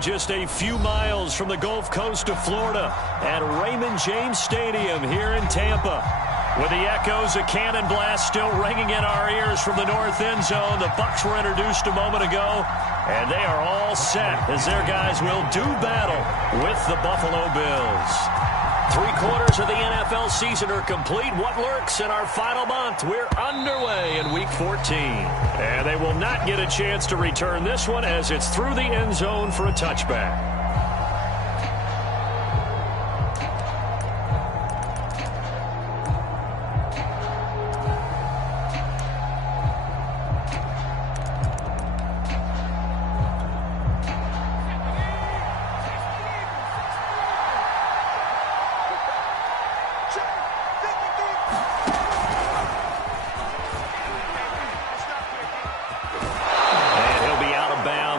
just a few miles from the Gulf Coast of Florida at Raymond James Stadium here in Tampa. With the echoes of cannon blast still ringing in our ears from the north end zone, the Bucs were introduced a moment ago, and they are all set as their guys will do battle with the Buffalo Bills. 3/4 of the NFL season are complete. What lurks in our final month? We're underway in Week 14. And they will not get a chance to return this one as it's through the end zone for a touchback.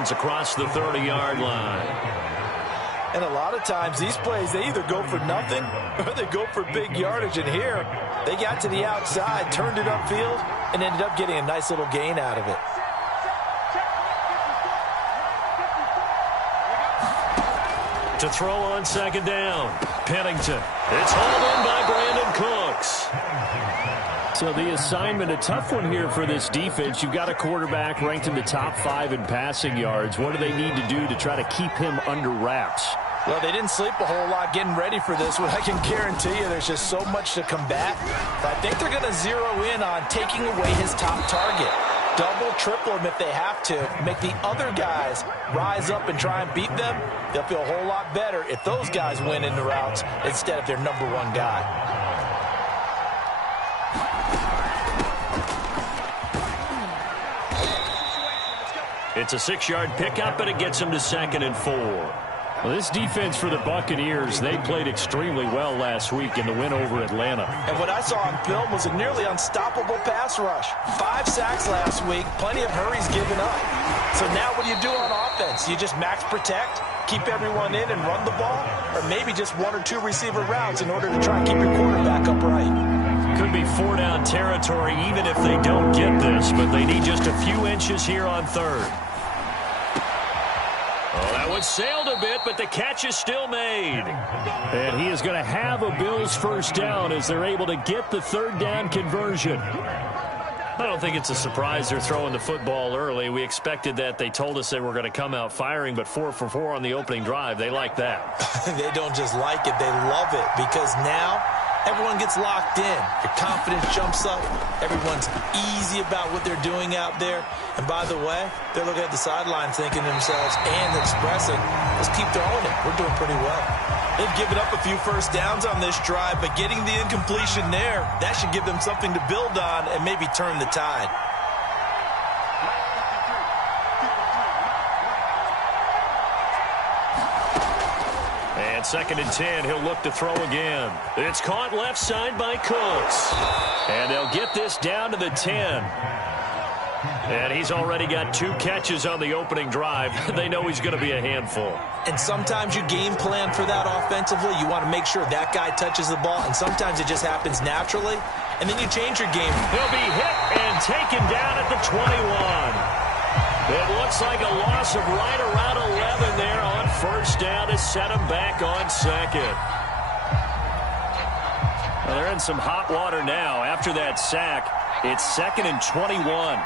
Across the 30-yard line. And a lot of times these plays, they either go for nothing or they go for big yardage. And here, they got to the outside, turned it upfield, and ended up getting a nice little gain out of it. To throw on second down, Pennington. It's hauled in by Brandon Cooks. So the assignment, a tough one here for this defense. You've got a quarterback ranked in the top 5 in passing yards. What do they need to do to try to keep him under wraps? Well, they didn't sleep a whole lot getting ready for this one. I can guarantee you there's just so much to combat. But I think they're going to zero in on taking away his top target. Double, triple him if they have to. Make the other guys rise up and try and beat them. They'll feel a whole lot better if those guys win in the routes instead of their number one guy. It's a 6-yard pickup, and it gets them to 2nd and 4. Well, this defense for the Buccaneers, they played extremely well last week in the win over Atlanta. And what I saw on film was a nearly unstoppable pass rush. 5 sacks last week, plenty of hurries given up. So now what do you do on offense? You just max protect, keep everyone in and run the ball, or maybe just 1 or 2 receiver routes in order to try and keep your quarterback upright. Could be 4-down territory even if they don't get this, but they need just a few inches here on 3rd. Oh, that one sailed a bit, but the catch is still made. And he is going to have a Bills first down as they're able to get the 3rd down conversion. I don't think it's a surprise they're throwing the football early. We expected that. They told us they were going to come out firing, but 4 for 4 on the opening drive. They like that. They don't just like it, they love it, because now everyone gets locked in. Your confidence jumps up. Everyone's easy about what they're doing out there. And by the way, they're looking at the sideline thinking to themselves and expressing, let's keep throwing it. We're doing pretty well. They've given up a few first downs on this drive, but getting the incompletion there, that should give them something to build on and maybe turn the tide. And 2nd and 10, he'll look to throw again. It's caught left side by Cooks. And they'll get this down to the 10. And he's already got 2 catches on the opening drive. They know he's going to be a handful. And sometimes you game plan for that offensively. You want to make sure that guy touches the ball, and sometimes it just happens naturally. And then you change your game. He'll be hit and taken down at the 21. It looks like a loss of right around 11 there on first down to set him back on 2nd. Well, they're in some hot water now. After that sack, it's 2nd and 21.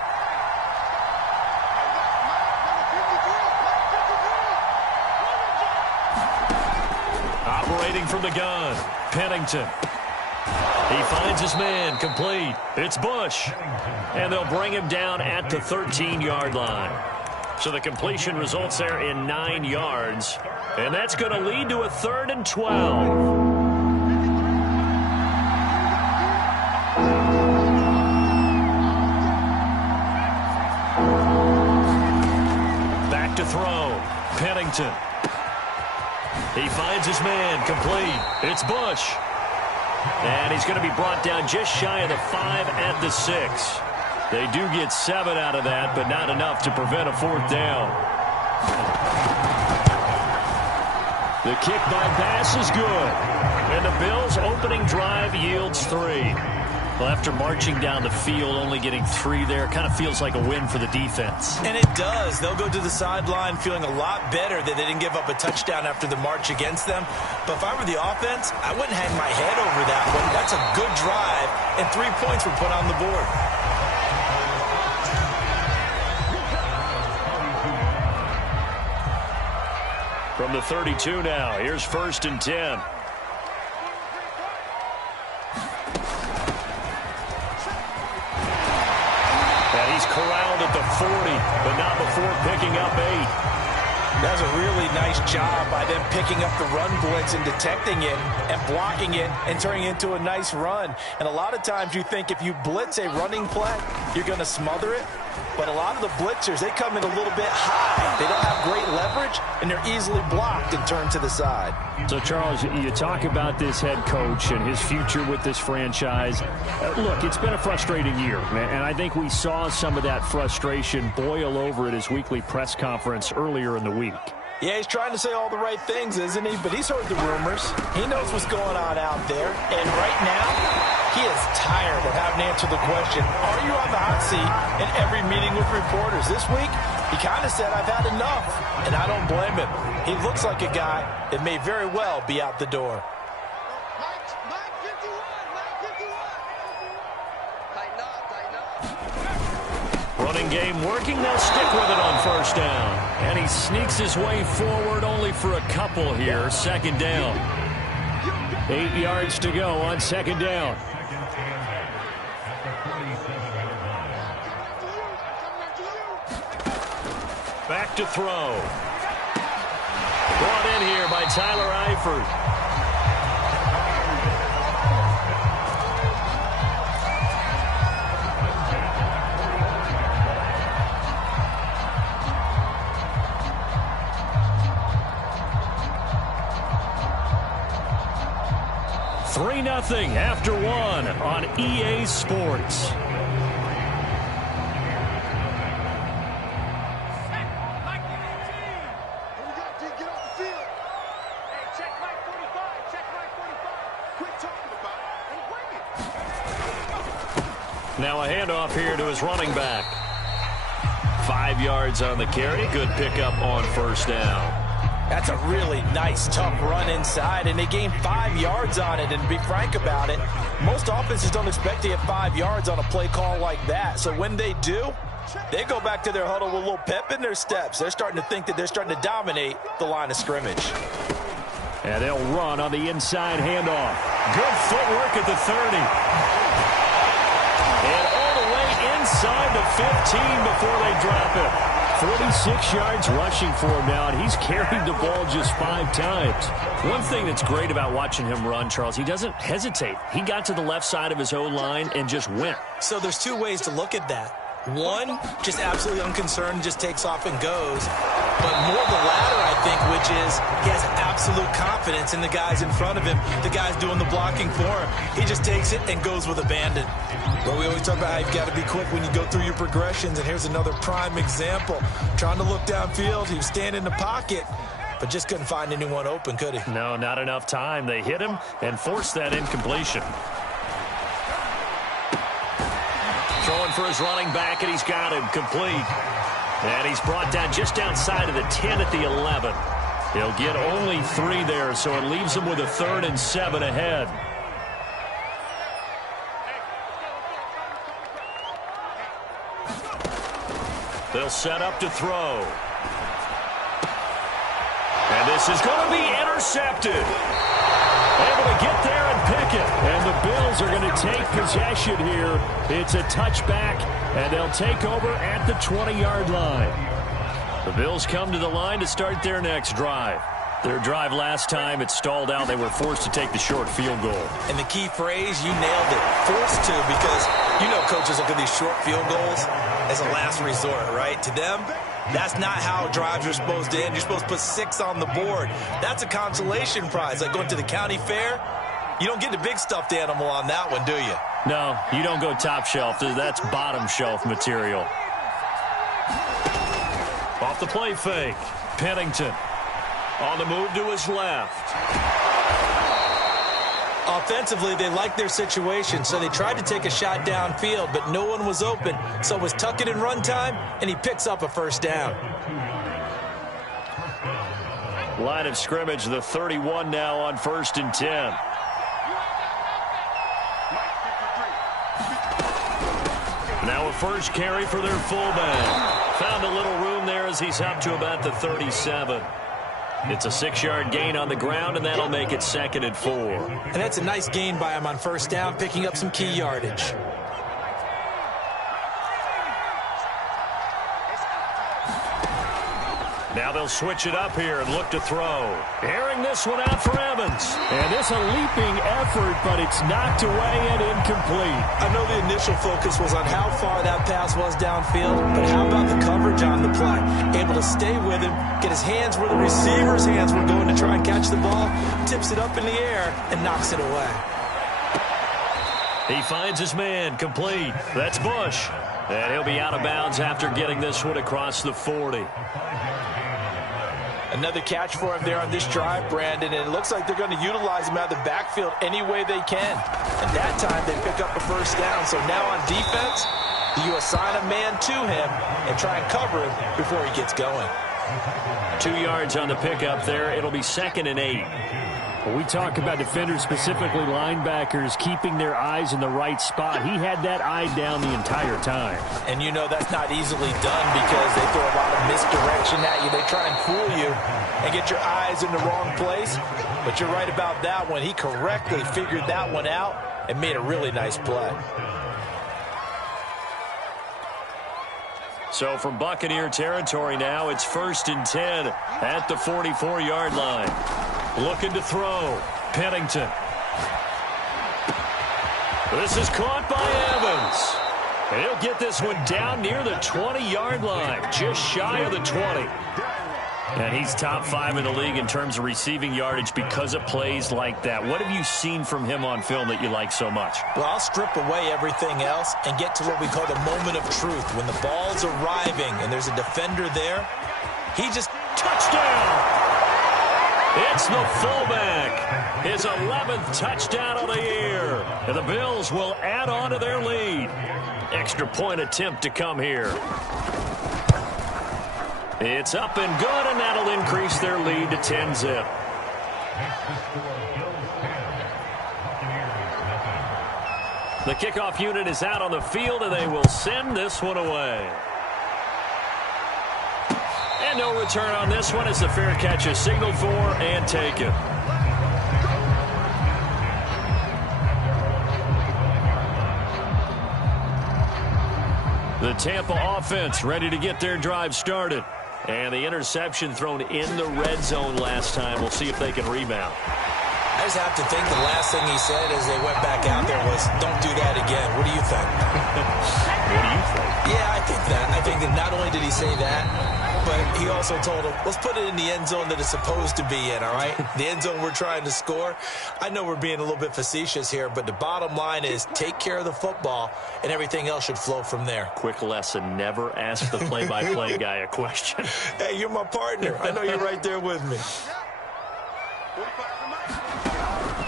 Operating from the gun, Pennington. He finds his man, complete. It's Bush. And they'll bring him down at the 13-yard line. So the completion results there in 9 yards. And that's going to lead to a 3rd and 12. Back to throw, Pennington. He finds his man, complete. It's Bush. And he's going to be brought down just shy of the 5 at the 6. They do get 7 out of that, but not enough to prevent a 4th down. The kick by pass is good. And the Bills' opening drive yields 3. Well, after marching down the field, only getting 3 there, kind of feels like a win for the defense. And it does. They'll go to the sideline feeling a lot better that they didn't give up a touchdown after the march against them. But if I were the offense, I wouldn't hang my head over that one. That's a good drive, and 3 points were put on the board. From the 32 now, here's 1st and 10. And he's corralled at the 40, but not before picking up 8. That's a really nice job by them picking up the run blitz and detecting it and blocking it and turning it into a nice run. And a lot of times you think if you blitz a running play, you're going to smother it. But a lot of the blitzers, they come in a little bit high. They don't have great leverage, and they're easily blocked and turned to the side. So, Charles, you talk about this head coach and his future with this franchise. Look, it's been a frustrating year, and I think we saw some of that frustration boil over at his weekly press conference earlier in the week. Yeah, he's trying to say all the right things, isn't he? But he's heard the rumors. He knows what's going on out there. And right now, he is tired of having to answer the question, are you on the hot seat in every meeting with reporters? This week, he kind of said, I've had enough. And I don't blame him. He looks like a guy that may very well be out the door. Running game working. They'll stick with it on 1st down. And he sneaks his way forward only for a couple here. 2nd down. 8 yards to go on 2nd down. Back to throw. Brought in here by Tyler Eifert. Nothing after 1 on EA Sports. Now a handoff here to his running back. 5 yards on the carry. Good pickup on 1st down. That's a really nice, tough run inside, and they gained 5 yards on it. And to be frank about it, most offenses don't expect to get 5 yards on a play call like that. So when they do, they go back to their huddle with a little pep in their steps. They're starting to think that they're starting to dominate the line of scrimmage. And they'll run on the inside handoff. Good footwork at the 30. And all the way inside the 15 before they drop it. 46 yards rushing for him now, and he's carried the ball just 5 times. One thing that's great about watching him run, Charles, he doesn't hesitate. He got to the left side of his O-line and just went. So there's 2 ways to look at that. One, just absolutely unconcerned, just takes off and goes. But more the latter, I think, which is he has absolute confidence in the guys in front of him, the guys doing the blocking for him. He just takes it and goes with abandon. Well, we always talk about how you've got to be quick when you go through your progressions, and here's another prime example. Trying to look downfield, he was standing in the pocket, but just couldn't find anyone open, could he? No, not enough time. They hit him and forced that incompletion. Throwing for his running back, and he's got him complete. And he's brought down just outside of the 10 at the 11. He'll get only 3 there, so it leaves him with a 3rd and 7 ahead. They'll set up to throw. And this is going to be intercepted. Able to get there and pick it. And the Bills are going to take possession here. It's a touchback, and they'll take over at the 20-yard line. The Bills come to the line to start their next drive. Their drive last time, it stalled out. They were forced to take the short field goal. And the key phrase, you nailed it, forced to, because you know coaches look at these short field goals as a last resort, right? To them, that's not how drives are supposed to end. You're supposed to put 6 on the board. That's a consolation prize. Like going to the county fair, you don't get the big stuffed animal on that one, do you? No, you don't go top shelf. That's bottom shelf material. Off the play fake. Pennington on the move to his left. Offensively, they liked their situation, so they tried to take a shot downfield, but no one was open. So it was tuck it and run time, and he picks up a first down. Line of scrimmage, the 31 now on 1st and 10. Now a first carry for their fullback. Found a little room there as he's up to about the 37. It's a 6-yard gain on the ground, and that'll make it 2nd and 4. And that's a nice gain by him on first down, picking up some key yardage. Now they'll switch it up here and look to throw. Airing this one out for Evans. And it's a leaping effort, but it's knocked away and incomplete. I know the initial focus was on how far that pass was downfield, but how about the coverage on the play? Able to stay with him, get his hands where the receiver's hands were going to try and catch the ball, tips it up in the air, and knocks it away. He finds his man, complete. That's Bush. And he'll be out of bounds after getting this one across the 40. Another catch for him there on this drive, Brandon, and it looks like they're going to utilize him out of the backfield any way they can. And that time they pick up a first down. So now on defense, you assign a man to him and try and cover him before he gets going. 2 yards on the pickup there. It'll be 2nd and 8. When we talk about defenders, specifically linebackers, keeping their eyes in the right spot, he had that eye down the entire time. And you know that's not easily done because they throw a lot of misdirection at you. They try and fool you and get your eyes in the wrong place. But you're right about that one. He correctly figured that one out and made a really nice play. So from Buccaneer territory now, it's 1st and 10 at the 44-yard line. Looking to throw. Pennington. This is caught by Evans. And he'll get this one down near the 20-yard line, just shy of the 20. And he's top 5 in the league in terms of receiving yardage because of plays like that. What have you seen from him on film that you like so much? Well, I'll strip away everything else and get to what we call the moment of truth. When the ball's arriving and there's a defender there, he just touchdown. It's the fullback. His 11th touchdown of the year. And the Bills will add on to their lead. Extra point attempt to come here. It's up and good, and that'll increase their lead to 10-zip. The kickoff unit is out on the field, and they will send this one away. And no return on this one as the fair catch is signaled for and taken. The Tampa offense ready to get their drive started. And the interception thrown in the red zone last time. We'll see if they can rebound. I just have to think the last thing he said as they went back out there was, don't do that again. What do you think? What do you think? Yeah, I think that. I think that not only did he say that, but he also told him, let's put it in the end zone that it's supposed to be in, all right? The end zone we're trying to score. I know we're being a little bit facetious here, but the bottom line is take care of the football, and everything else should flow from there. Quick lesson, never ask the play-by-play guy a question. Hey, you're my partner. I know you're right there with me.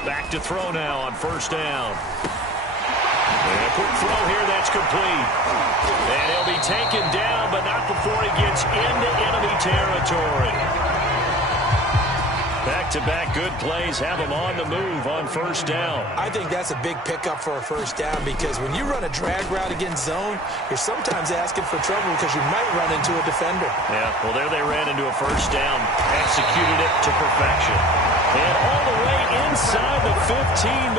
Back to throw now on first down. And a quick throw here, that's complete. And he'll be taken down, but not before he gets into enemy territory. Back-to-back good plays have him on the move on first down. I think that's a big pickup for a first down because when you run a drag route against zone, you're sometimes asking for trouble because you might run into a defender. Yeah, well, there they ran into a first down, executed it to perfection. And all the way inside the 15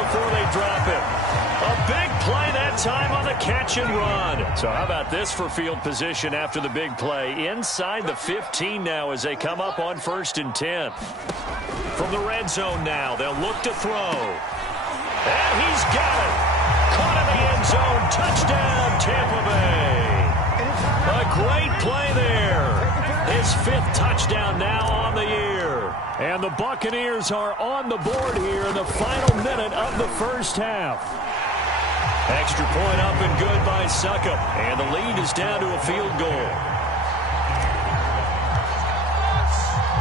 before they drop him. A big play that time on the catch and run. So how about this for field position after the big play? Inside the 15 now as they come up on 1st and 10. From the red zone now, they'll look to throw. And he's got it. Caught in the end zone. Touchdown, Tampa Bay. A great play there. His 5th touchdown now on the year. And the Buccaneers are on the board here in the final minute of the first half. Extra point up and good by Succop. And the lead is down to a field goal.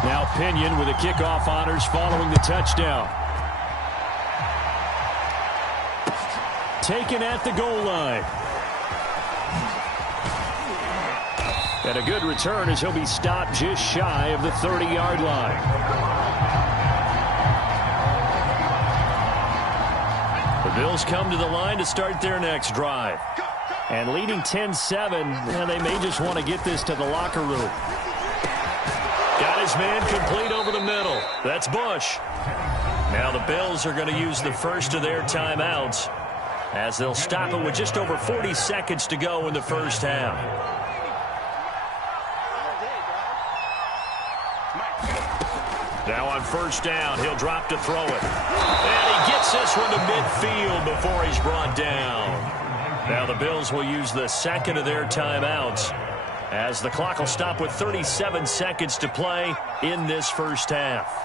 Now Pinion with the kickoff honors following the touchdown. taken at the goal line. And a good return as he'll be stopped just shy of the 30-yard line. The Bills come to the line to start their next drive. And leading 10-7, they may just want to get this to the locker room. Got his man complete over the middle. That's Bush. Now the Bills are going to use the first of their timeouts as they'll stop it with just over 40 seconds to go in the first half. Now on first down, he'll drop to throw it. And he gets this one to midfield before he's brought down. Now the Bills will use the second of their timeouts as the clock will stop with 37 seconds to play in this first half.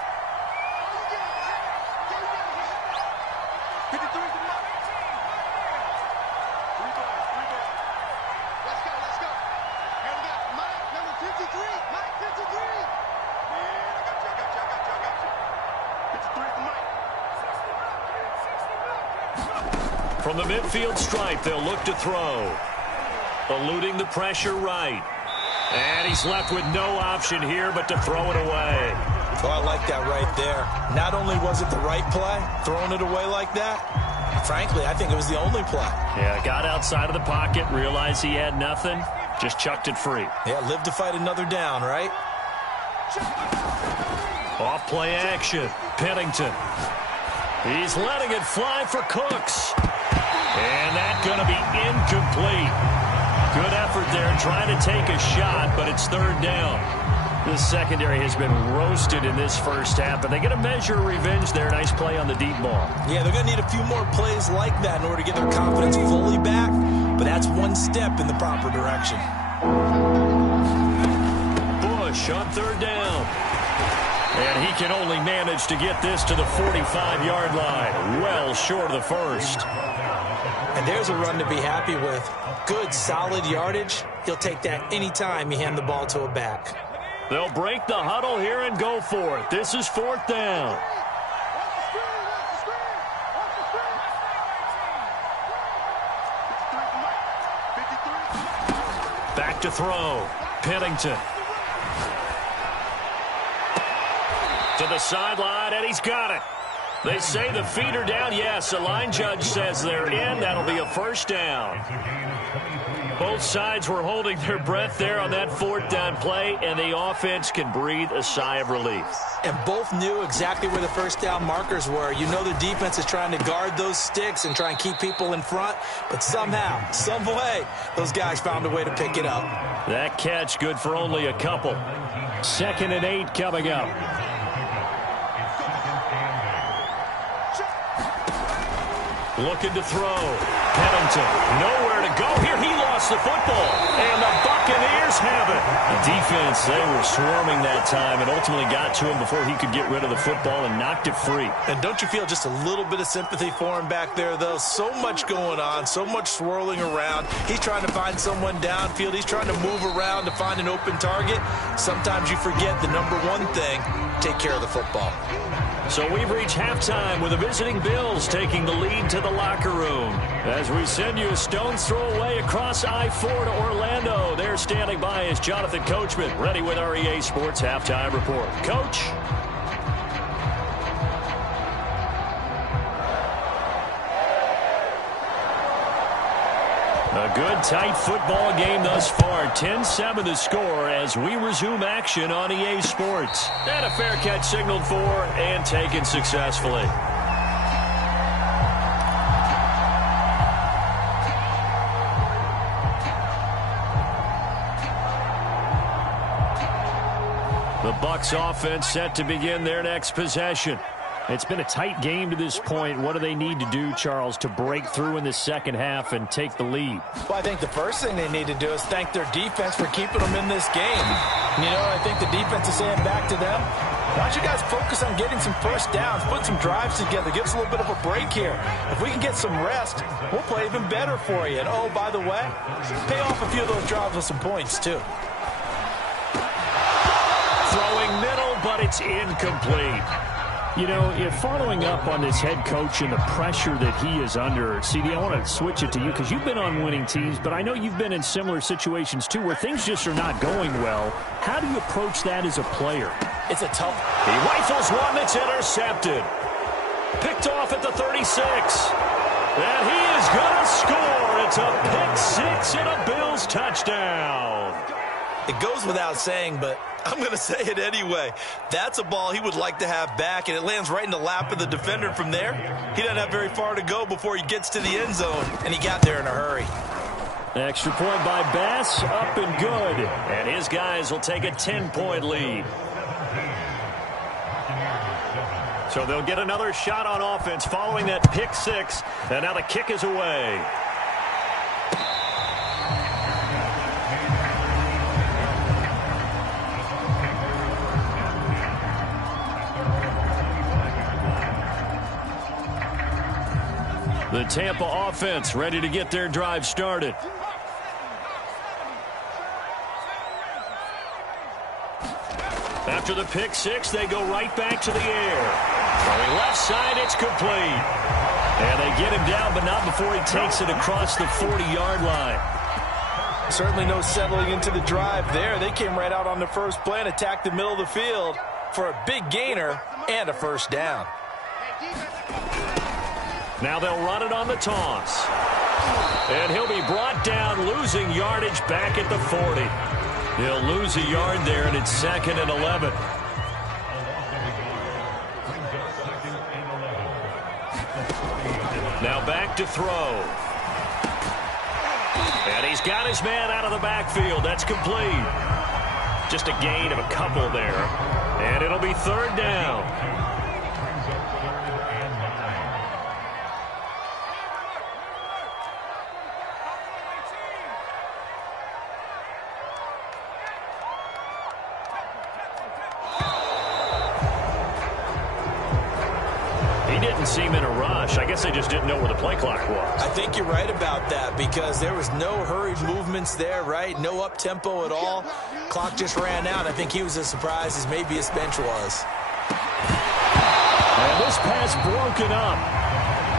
From the midfield stripe, they'll look to throw. Eluding the pressure right. And he's left with no option here but to throw it away. Oh, I like that right there. Not only was it the right play, throwing it away like that, frankly, I think it was the only play. Yeah, got outside of the pocket, realized he had nothing, just chucked it free. Yeah, live to fight another down, right? Off play action. Pennington. He's letting it fly for Cooks. And that's going to be incomplete. Good effort there trying to take a shot, but it's third down. The secondary has been roasted in this first half, but they get a measure of revenge there. Nice play on the deep ball. Yeah, they're going to need a few more plays like that in order to get their confidence fully back, but that's one step in the proper direction. Bush on third down. And he can only manage to get this to the 45-yard line. Well short of the first. And there's a run to be happy with. Good, solid yardage. He'll take that anytime you hand the ball to a back. They'll break the huddle here and go for it. This is fourth down. Back to throw. Pennington. To the sideline, and he's got it. They say the feet are down. Yes, the line judge says they're in. That'll be a first down. Both sides were holding their breath there on that fourth down play, and the offense can breathe a sigh of relief. And both knew exactly where the first down markers were. You know the defense is trying to guard those sticks and try and keep people in front, but somehow, some way, those guys found a way to pick it up. That catch good for only a couple. 2nd and 8 coming up. Looking to throw. Pennington, nowhere to go here. He lost the football, and the Buccaneers have it. The defense, they were swarming that time and ultimately got to him before he could get rid of the football and knocked it free. And don't you feel just a little bit of sympathy for him back there, though? So much going on, so much swirling around. He's trying to find someone downfield. He's trying to move around to find an open target. Sometimes you forget the number one thing, take care of the football. So we've reached halftime with the visiting Bills taking the lead to the locker room. As we send you a stone's throw away across I-4 to Orlando. There standing by is Jonathan Coachman, ready with our EA Sports Halftime Report. Coach? A good, tight football game thus far. 10-7 the score as we resume action on EA Sports. And a fair catch signaled for and taken successfully. The Bucs offense set to begin their next possession. It's been a tight game to this point. What do they need to do, Charles, to break through in the second half and take the lead? Well, I think the first thing they need to do is thank their defense for keeping them in this game. You know, I think the defense is saying back to them, why don't you guys focus on getting some first downs, put some drives together, give us a little bit of a break here. If we can get some rest, we'll play even better for you. And, oh, by the way, pay off a few of those drives with some points, too. Throwing middle, but it's incomplete. You know, if following up on this head coach and the pressure that he is under, CD, I want to switch it to you because you've been on winning teams, but I know you've been in similar situations too where things just are not going well. How do you approach that as a player? It's a tough. He rifles one that's intercepted. Picked off at the 36. And he is going to score. It's a pick six and a Bills touchdown. It goes without saying, but I'm going to say it anyway. That's a ball he would like to have back, and it lands right in the lap of the defender from there. He doesn't have very far to go before he gets to the end zone, and he got there in a hurry. Extra point by Bass, up and good. And his guys will take a 10-point lead. So they'll get another shot on offense following that pick six, and now the kick is away. The Tampa offense ready to get their drive started. After the pick six, they go right back to the air. Throwing left side, it's complete. And they get him down, but not before he takes it across the 40-yard line. Certainly no settling into the drive there. They came right out on the first play and attacked the middle of the field for a big gainer and a first down. Now they'll run it on the toss. And he'll be brought down, losing yardage back at the 40. He'll lose a yard there, and it's 2nd and 11. Now back to throw. And he's got his man out of the backfield. That's complete. Just a gain of a couple there. And it'll be 3rd down. Seem in a rush. I guess they just didn't know where the play clock was. I think you're right about that because there was no hurried movements there, right? No up-tempo at all. Clock just ran out. I think he was as surprised as maybe his bench was. And this pass broken up.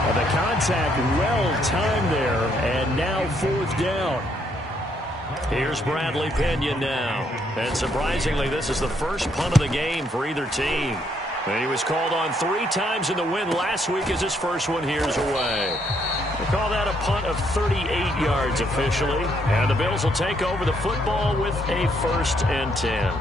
And the contact well-timed there, and now 4th down. Here's Bradley Pinion now. And surprisingly, this is the first punt of the game for either team. And he was called on 3 times in the win last week as his first one here's away. We'll call that a punt of 38 yards officially. And the Bills will take over the football with a 1st and 10.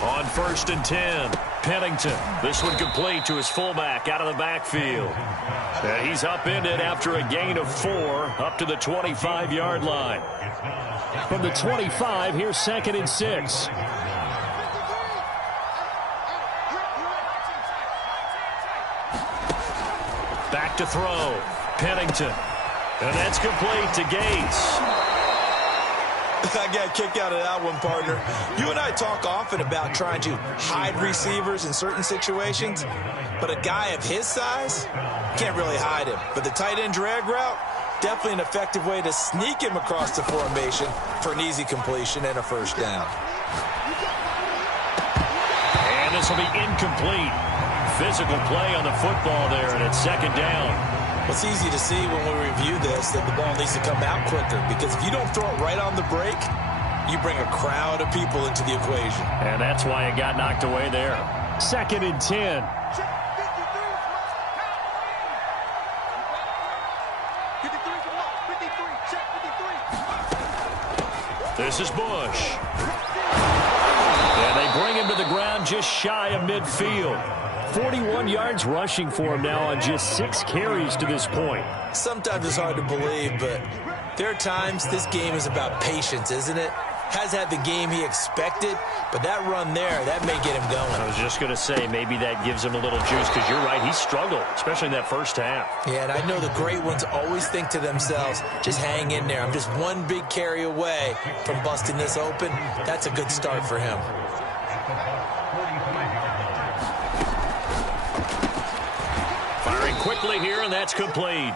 On 1st and 10, Pennington. This one complete to his fullback out of the backfield. And he's upended after a gain of 4 up to the 25-yard line. From the 25, here's 2nd and 6. Back to throw. Pennington. And that's complete to Gates. I got a kick out of that one, partner. You and I talk often about trying to hide receivers in certain situations, but a guy of his size can't really hide him. But the tight end drag route, definitely an effective way to sneak him across the formation for an easy completion and a 1st down. And this will be incomplete. Physical play on the football there, and it's 2nd down. It's easy to see when we review this that the ball needs to come out quicker because if you don't throw it right on the break, you bring a crowd of people into the equation. And that's why it got knocked away there. 2nd and 10. This is Bush. And they bring him to the ground just shy of midfield. 41 yards rushing for him now on just 6 carries to this point. Sometimes it's hard to believe, but there are times this game is about patience, isn't it? Has had the game he expected, but that run there, that may get him going. I was just going to say, maybe that gives him a little juice, because you're right, he struggled, especially in that first half. Yeah, and I know the great ones always think to themselves, just hang in there. I'm just one big carry away from busting this open. That's a good start for him. quickly here, and that's complete.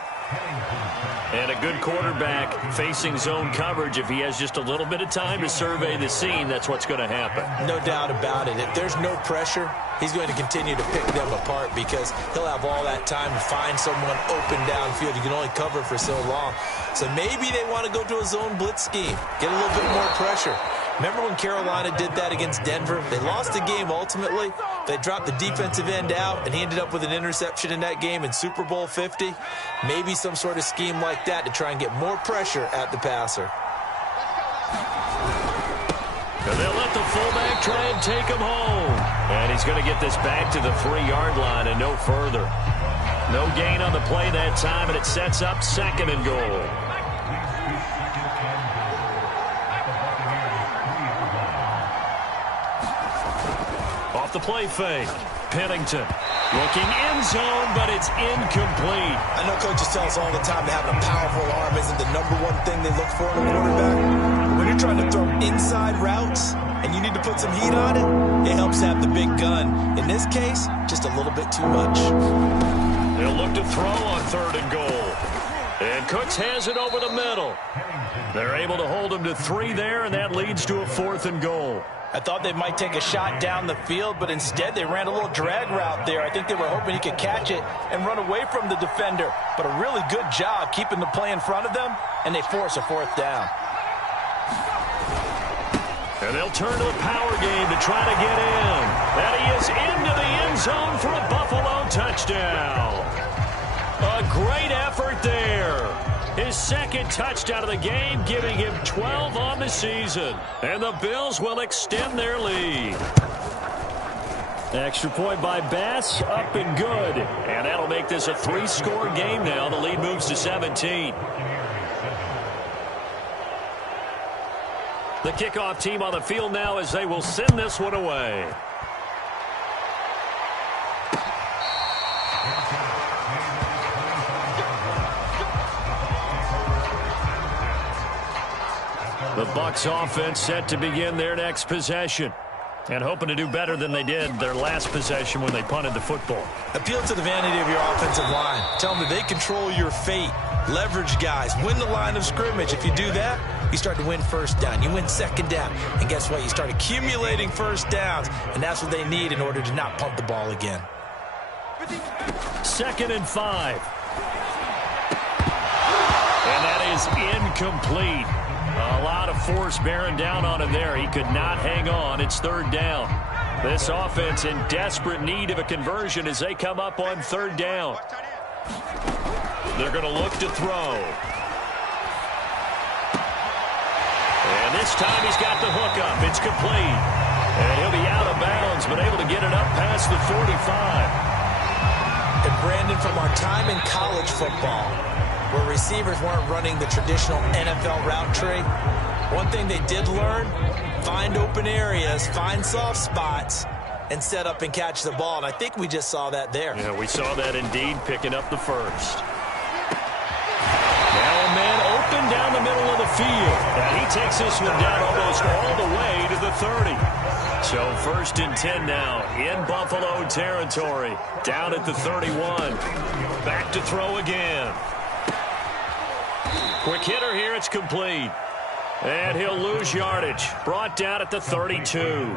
And a good quarterback facing zone coverage. If he has just a little bit of time to survey the scene, that's what's going to happen. No doubt about it. If there's no pressure, he's going to continue to pick them apart because he'll have all that time to find someone open downfield. You can only cover for so long. So maybe they want to go to a zone blitz scheme, get a little bit more pressure. Remember when Carolina did that against Denver? They lost the game ultimately. They dropped the defensive end out, and he ended up with an interception in that game in Super Bowl 50. Maybe some sort of scheme like that to try and get more pressure at the passer. And they'll let the fullback try and take him home. And he's going to get this back to the 3-yard line and no further. No gain on the play that time, and it sets up 2nd and goal. The play fake. Pennington looking end zone, but it's incomplete. I know coaches tell us all the time that having a powerful arm isn't the #1 thing they look for in a quarterback. When you're trying to throw inside routes and you need to put some heat on it, it helps to have the big gun. In this case, just a little bit too much. They'll look to throw on 3rd and goal. And Cooks has it over the middle. They're able to hold him to 3 there, and that leads to a 4th and goal. I thought they might take a shot down the field, but instead they ran a little drag route there. I think they were hoping he could catch it and run away from the defender. But a really good job keeping the play in front of them, and they force a 4th down. And they'll turn to the power game to try to get in. And he is into the end zone for a Buffalo touchdown. A great effort there. His 2nd touchdown of the game, giving him 12 on the season. And the Bills will extend their lead. Extra point by Bass, up and good. And that'll make this a 3-score game now. The lead moves to 17. The kickoff team on the field now as they will send this one away. The Bucs offense set to begin their next possession. And hoping to do better than they did their last possession when they punted the football. Appeal to the vanity of your offensive line. Tell them that they control your fate. Leverage guys. Win the line of scrimmage. If you do that, you start to win 1st down. You win 2nd down. And guess what? You start accumulating 1st downs. And that's what they need in order to not punt the ball again. 2nd and 5. And that is incomplete. A lot of force bearing down on him there. He could not hang on. It's 3rd down. This offense in desperate need of a conversion as they come up on 3rd down. They're going to look to throw. And this time he's got the hook up. It's complete. And he'll be out of bounds, but able to get it up past the 45. And Brandon, from our time in college football, where receivers weren't running the traditional NFL route tree, one thing they did learn, find open areas, find soft spots, and set up and catch the ball. And I think we just saw that there. Yeah, we saw that indeed, picking up the 1st. Now a man open down the middle of the field. And he takes this one down almost all the way to the 30. So 1st and 10 now in Buffalo territory. Down at the 31. Back to throw again. Quick hitter here, it's complete. And he'll lose yardage. Brought down at the 32.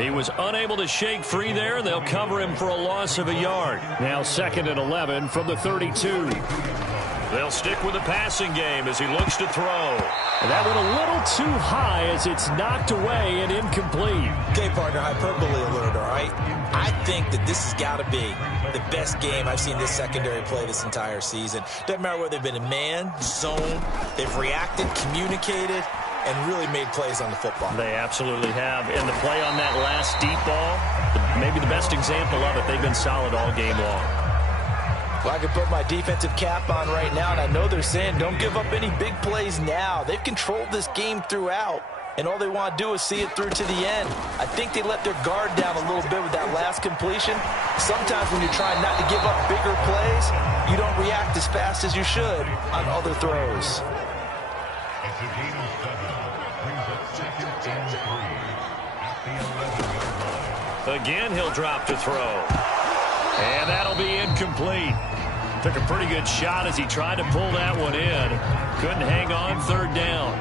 He was unable to shake free there, and they'll cover him for a loss of a yard. Now 2nd and 11 from the 32. They'll stick with the passing game as he looks to throw. And that went a little too high as it's knocked away and incomplete. Okay, partner, hyperbole alert, all right? I think that this has got to be the best game I've seen this secondary play this entire season. Doesn't matter whether they've been in man, zone, they've reacted, communicated, and really made plays on the football. They absolutely have. And the play on that last deep ball, maybe the best example of it, they've been solid all game long. Well, I can put my defensive cap on right now, and I know they're saying don't give up any big plays now. They've controlled this game throughout, and all they want to do is see it through to the end. I think they let their guard down a little bit with that last completion. Sometimes when you're trying not to give up bigger plays, you don't react as fast as you should on other throws. Again, he'll drop to throw. And that'll be incomplete. Took a pretty good shot as he tried to pull that one in. Couldn't hang on, third down.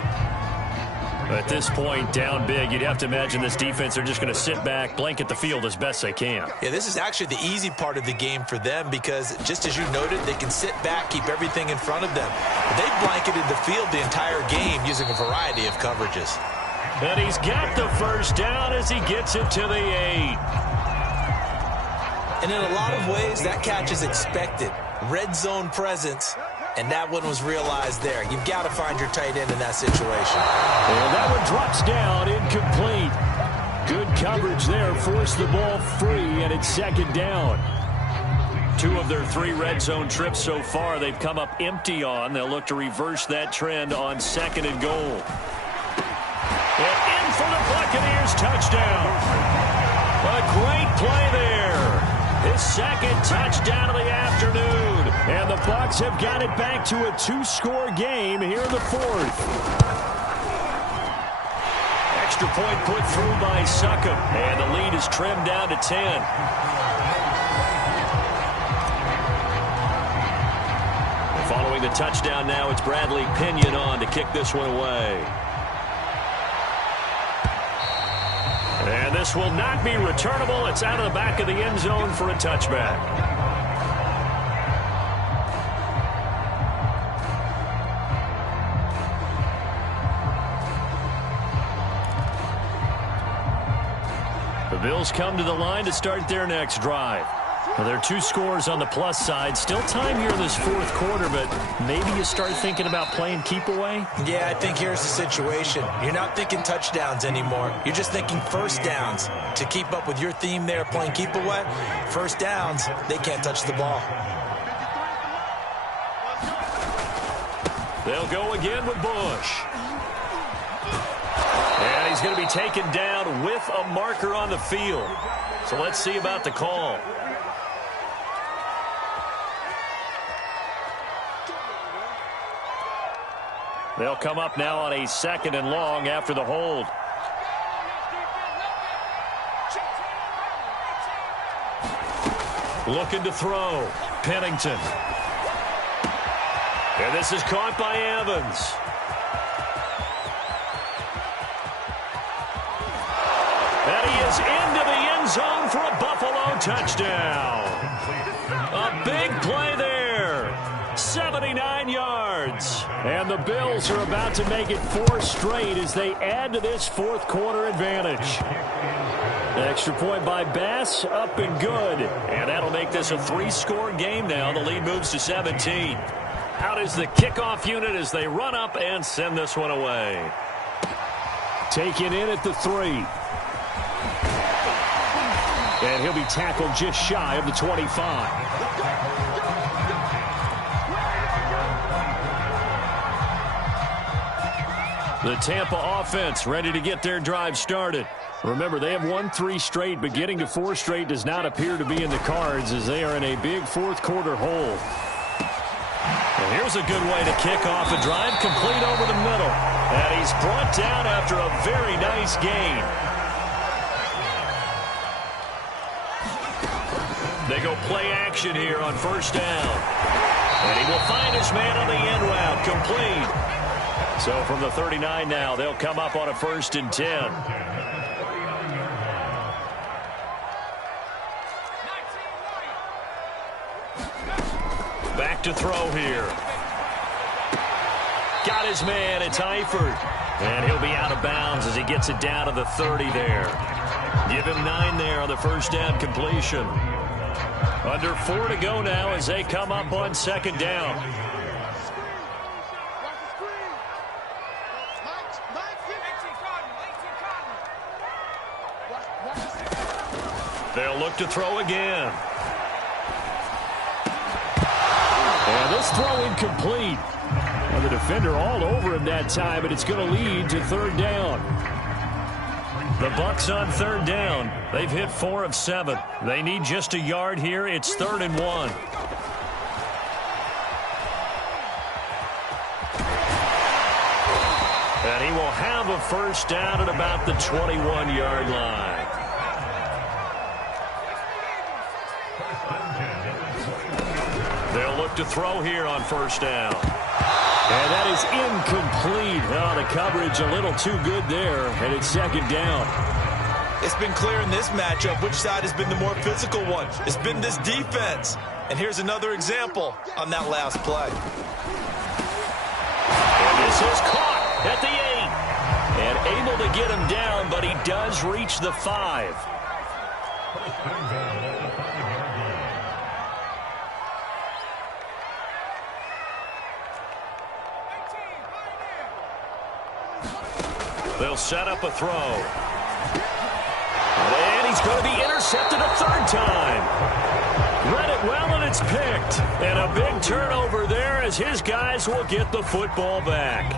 At this point, down big, you'd have to imagine this defense are just going to sit back, blanket the field as best they can. Yeah, this is actually the easy part of the game for them because, just as you noted, they can sit back, keep everything in front of them. They've blanketed the field the entire game using a variety of coverages. And he's got the first down as he gets it to the 8. And in a lot of ways, that catch is expected. Red zone presence. And that one was realized there. You've got to find your tight end in that situation. And that one drops down, incomplete. Good coverage there, forced the ball free, and it's second down. 2 of their 3 red zone trips so far, they've come up empty on. They'll look to reverse that trend on 2nd and goal. And in for the Buccaneers, touchdown. A great play there. His 2nd touchdown of the afternoon. And the Bucs have got it back to a 2-score game here in the 4th. Extra point put through by Succop. And the lead is trimmed down to 10. Following the touchdown now, it's Bradley Pinion on to kick this one away. And this will not be returnable. It's out of the back of the end zone for a touchback. The Bills come to the line to start their next drive. Well, there are 2 scores on the plus side. Still time here in this 4th quarter, but maybe you start thinking about playing keep away? Yeah, I think here's the situation. You're not thinking touchdowns anymore. You're just thinking first downs. To keep up with your theme there, playing keep away, first downs, they can't touch the ball. They'll go again with Bush. And he's going to be taken down with a marker on the field. So let's see about the call. They'll come up now on a 2nd and long after the hold. Looking to throw. Pennington. And this is caught by Evans. And he is into the end zone for a Buffalo touchdown. A big play there. 79 yards. And the Bills are about to make it 4 straight as they add to this 4th quarter advantage. Extra point by Bass, up and good. And that'll make this a 3-score game now. The lead moves to 17. Out is the kickoff unit as they run up and send this one away. Taken in at the 3. And he'll be tackled just shy of the 25. The Tampa offense ready to get their drive started. Remember, they have won 3 straight, but getting to 4 straight does not appear to be in the cards as they are in a big 4th quarter hole. And here's a good way to kick off a drive, complete over the middle. And he's brought down after a very nice gain. They go play action here on first down. And he will find his man on the end route, complete. So from the 39 now, they'll come up on a 1st and 10. Back to throw here. Got his man, it's Eifert. And he'll be out of bounds as he gets it down to the 30 there. Give him 9 there on the first down completion. Under 4 to go now as they come up on 2nd down. They'll look to throw again. And this throw incomplete. Well, the defender all over him that time, but it's going to lead to 3rd down. The Bucs on 3rd down. They've hit 4 of 7. They need just a yard here. It's 3rd and 1. And he will have a first down at about the 21-yard line. They'll look look to throw here on first down. And that is incomplete. Oh, the coverage a little too good there, and it's second down. It's been clear in this matchup which side has been the more physical one. It's been this defense. And here's another example on that last play. And this is caught at the 8. And able to get him down, but he does reach the 5. They'll set up a throw. And he's going to be intercepted a third time. Read it well, and it's picked. And a big turnover there as his guys will get the football back.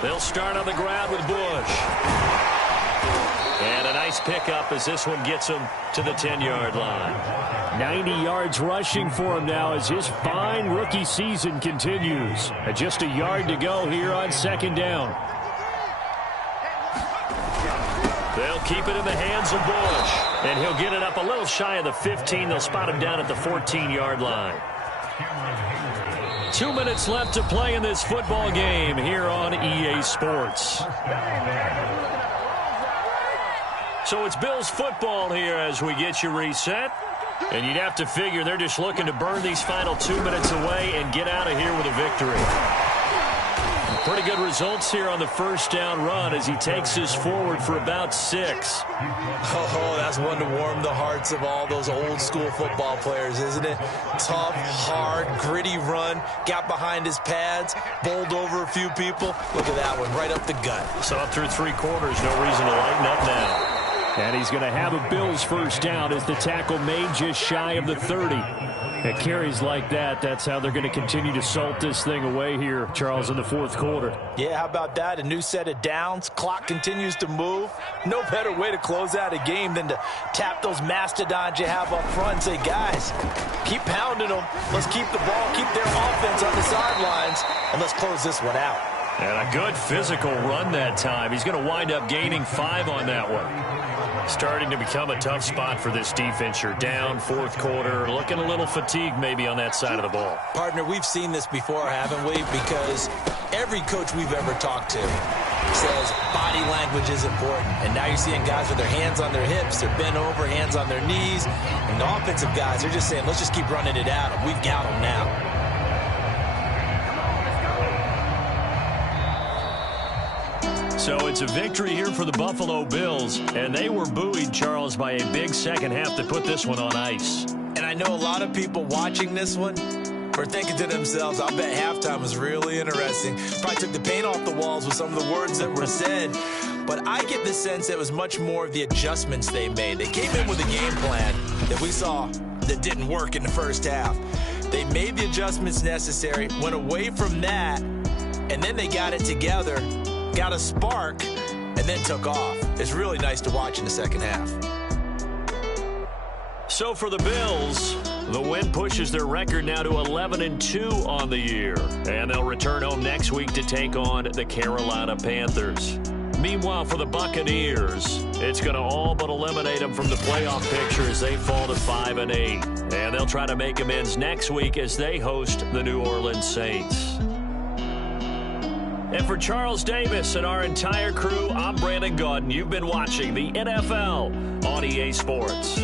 They'll start on the ground with Bush. And a nice pickup as this one gets him to the 10-yard line. 90 yards rushing for him now as his fine rookie season continues. Just a yard to go here on second down. They'll keep it in the hands of Bush. And he'll get it up a little shy of the 15. They'll spot him down at the 14-yard line. 2 minutes left to play in this football game here on EA Sports. So it's Bills football here as we get you reset. And you'd have to figure they're just looking to burn these final 2 minutes away and get out of here with a victory. Pretty good results here on the first down run as he takes us forward for about 6. Oh, that's one to warm the hearts of all those old school football players, isn't it? Tough, hard, gritty run. Got behind his pads, bowled over a few people. Look at that one, right up the gut. So up through 3 quarters, no reason to lighten up now. And he's going to have a Bills first down as the tackle made just shy of the 30. At carries like that, that's how they're going to continue to salt this thing away here, Charles, in the fourth quarter. Yeah, how about that? A new set of downs. Clock continues to move. No better way to close out a game than to tap those mastodons you have up front and say, guys, keep pounding them. Let's keep the ball, keep their offense on the sidelines, and let's close this one out. And a good physical run that time. He's going to wind up gaining 5 on that one. Starting to become a tough spot for this defense. You're down fourth quarter, looking a little fatigued maybe on that side of the ball. Partner, we've seen this before, haven't we? Because every coach we've ever talked to says body language is important. And now you're seeing guys with their hands on their hips, they're bent over, hands on their knees. And the offensive guys, they're just saying, let's just keep running it out. We've got them now. So it's a victory here for the Buffalo Bills, and they were buoyed, Charles, by a big second half to put this one on ice. And I know a lot of people watching this one are thinking to themselves, I bet halftime was really interesting. Probably took the paint off the walls with some of the words that were said. But I get the sense that it was much more of the adjustments they made. They came in with a game plan that we saw that didn't work in the first half. They made the adjustments necessary, went away from that, and then they got it together, got a spark, and then took off. It's really nice to watch in the second half. So for the Bills, the win pushes their record now to 11-2 on the year. And they'll return home next week to take on the Carolina Panthers. Meanwhile, for the Buccaneers, it's going to all but eliminate them from the playoff picture as they fall to 5-8. And they'll try to make amends next week as they host the New Orleans Saints. And for Charles Davis and our entire crew, I'm Brandon Gaudin. You've been watching the NFL on EA Sports.